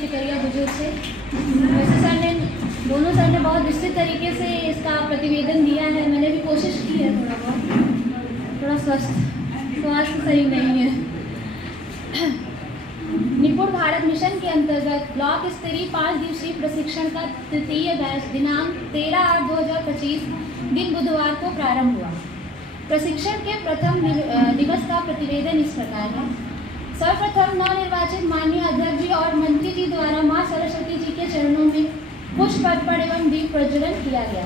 शुक्रिया बुजुर्ग से। वैसे दोनों सर ने बहुत विस्तृत तरीके से इसका प्रतिवेदन दिया है। मैंने भी कोशिश की है थोड़ा स्वास्थ्य सही नहीं है। निपुण भारत मिशन के अंतर्गत ब्लॉक स्तरीय 5 दिवसीय प्रशिक्षण का तृतीय बैच दिनांक 13/8/2025 दिन बुधवार को प्रारंभ हुआ। प्रशिक्षण के प्रथम दिवस का प्रतिवेदन इस प्रकार है। सर्वप्रथम नवनिर्वाचित माननीय अध्यक्ष जी और मंत्री जी द्वारा मां सरस्वती जी के चरणों में पुष्प अर्पण एवं दीप प्रज्वलन किया गया।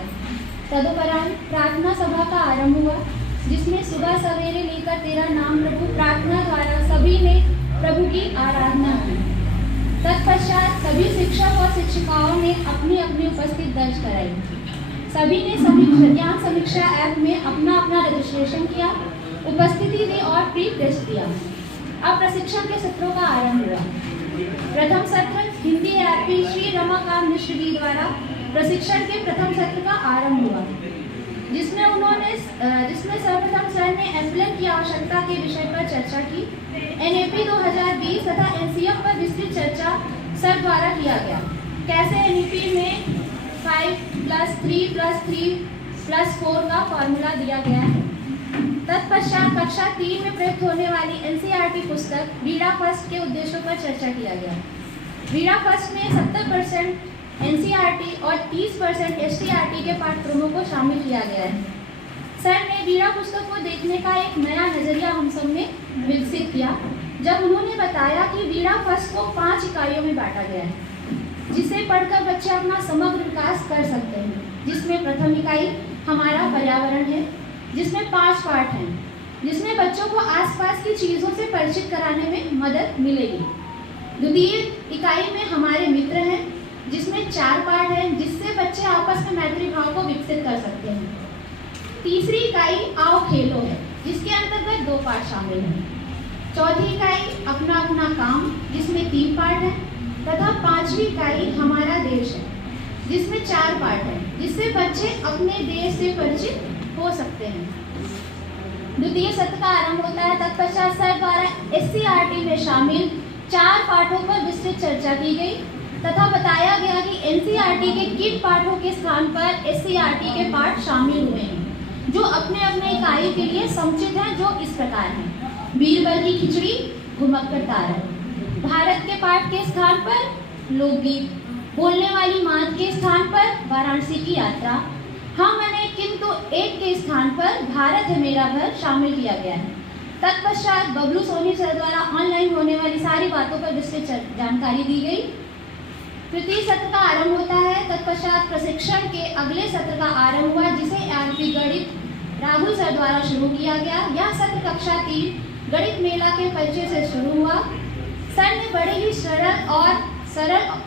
तदुपरांत प्रार्थना सभा का आरंभ हुआ, जिसमें सुबह सवेरे लेकर 13 नाम प्रभु प्रार्थना द्वारा सभी ने प्रभु की आराधना की। तत्पश्चात सभी शिक्षक और शिक्षिकाओं ने अपनी अपनी उपस्थिति दर्ज कराई। सभी ने ज्ञान समीक्षा ऐप में अपना अपना रजिस्ट्रेशन किया, उपस्थिति दी और प्री टेस्ट दिया। अब प्रशिक्षण के सत्रों का आरंभ हुआ। प्रथम सत्र हिंदी एपी श्री रमाकांत मिश्र जी द्वारा प्रशिक्षण के प्रथम सत्र का आरंभ हुआ, जिसमें सर्वप्रथम सर ने एफएलएन की आवश्यकता के विषय पर चर्चा की। एनईपी 2020 तथा एनसीएफ पर विस्तृत चर्चा सर द्वारा किया गया। कैसे एनईपी में 5+3+3+4 का फॉर्मूला दिया गया है। तत्पश्चात कक्षा 3 में प्रयुक्त होने वाली एनसीईआरटी पुस्तक बीड़ा फर्स्ट के उद्देश्यों पर चर्चा किया गया। बीड़ा फर्स्ट में 70% एनसीईआरटी और 30% एसटीईआरटी के पाठ्यक्रमों को शामिल किया गया है। सर ने बीड़ा पुस्तक को देखने का एक नया नजरिया हम सब में विकसित किया, जब उन्होंने बताया कि बीड़ा फर्स्ट को 5 इकाइयों में बांटा गया है, जिसे पढ़कर बच्चे अपना समग्र विकास कर सकते हैं। जिसमें प्रथम इकाई हमारा पर्यावरण है, जिसमें 5 पाठ हैं, जिसमें बच्चों को आसपास की चीज़ों से परिचित कराने में मदद मिलेगी। द्वितीय इकाई में हमारे मित्र हैं, जिसमें 4 पाठ हैं, जिससे बच्चे आपस में मैत्री भाव को विकसित कर सकते हैं। तीसरी इकाई आओ खेलो है, जिसके अंतर्गत 2 पाठ शामिल हैं। चौथी इकाई अपना अपना काम, जिसमें 3 पाठ हैं, तथा 5वीं इकाई हमारा देश है, जिसमें 4 पाठ हैं, जिससे बच्चे अपने देश से परिचित हो सकते हैं। द्वितीय सत्र का आरंभ होता है। तत्पश्चात सर द्वारा एससीईआरटी में शामिल 4 पाठों पर विस्तृत चर्चा की गई तथा बताया गया कि एनसीईआरटी के किन पाठों के स्थान पर एससीईआरटी के पाठ शामिल हुए हैं, जो अपने अपने इकाई के लिए समुचित हैं, जो इस प्रकार हैं। बीरबल की खिचड़ी, घुमक्कड़ तारक। भारत के पाठ के स्थान पर लोकगीत। बोलने वाली मात के स्थान पर वाराणसी की यात्रा। हम मैंने किंतु एक के स्थान पर भारत है मेरा घर शामिल किया गया है। तत्पश्चात बबलू सोनी सर द्वारा ऑनलाइन होने वाली सारी बातों पर विस्तृत जानकारी दी गई। तृतीय सत्र का आरंभ होता है। तत्पश्चात प्रशिक्षण के अगले सत्र का आरंभ हुआ, जिसे आरपी गणित राहुल सर द्वारा शुरू किया गया। यह सत्र कक्षा 3 गणित मेला के परिचय से शुरू हुआ। सर ने बड़े ही सरल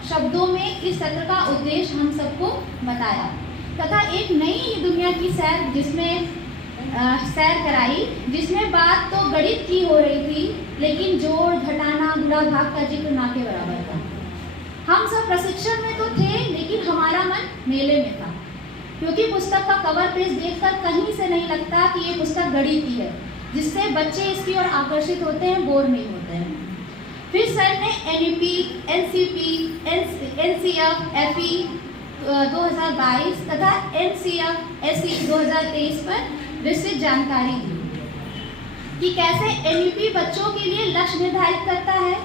शब्दों में इस सत्र का उद्देश्य हम सबको बताया तथा एक नई दुनिया की सैर कराई, जिसमें बात तो गणित की हो रही थी, लेकिन जोड़ घटाना गुणा भाग का जिक्र ना के बराबर था। हम सब प्रशिक्षण में तो थे, लेकिन हमारा मन मेले में था, क्योंकि पुस्तक का कवर पेज देखकर कहीं से नहीं लगता कि ये पुस्तक गणित की है, जिससे बच्चे इसकी ओर आकर्षित होते हैं, बोर नहीं होते हैं। फिर सर ने एनईपी, एनसीपी, एनसीएफ, एफई 2022 तथा एनसीएफ, एसई 2023 पर विस्तृत जानकारी दी कि कैसे एनईपी बच्चों के लिए लक्ष्य निर्धारित करता है,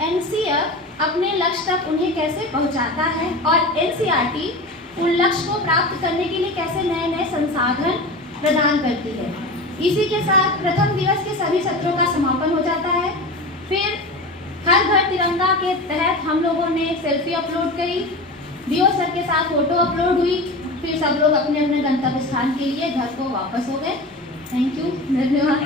एनसीएफ अपने लक्ष्य तक उन्हें कैसे पहुंचाता है और एनसीईआरटी उन लक्ष्य को प्राप्त करने के लिए कैसे नए नए संसाधन प्रदान करती है। इसी के साथ प्रथम दिवस के सभी सत्रों का समापन हो जाता है। फिर हर घर तिरंगा के तहत हम लोगों ने सेल्फी अपलोड करी, डीओ सर के साथ फोटो अपलोड हुई। फिर सब लोग अपने अपने गंतव्य स्थान के लिए घर को वापस हो गए। थैंक यू, धन्यवाद।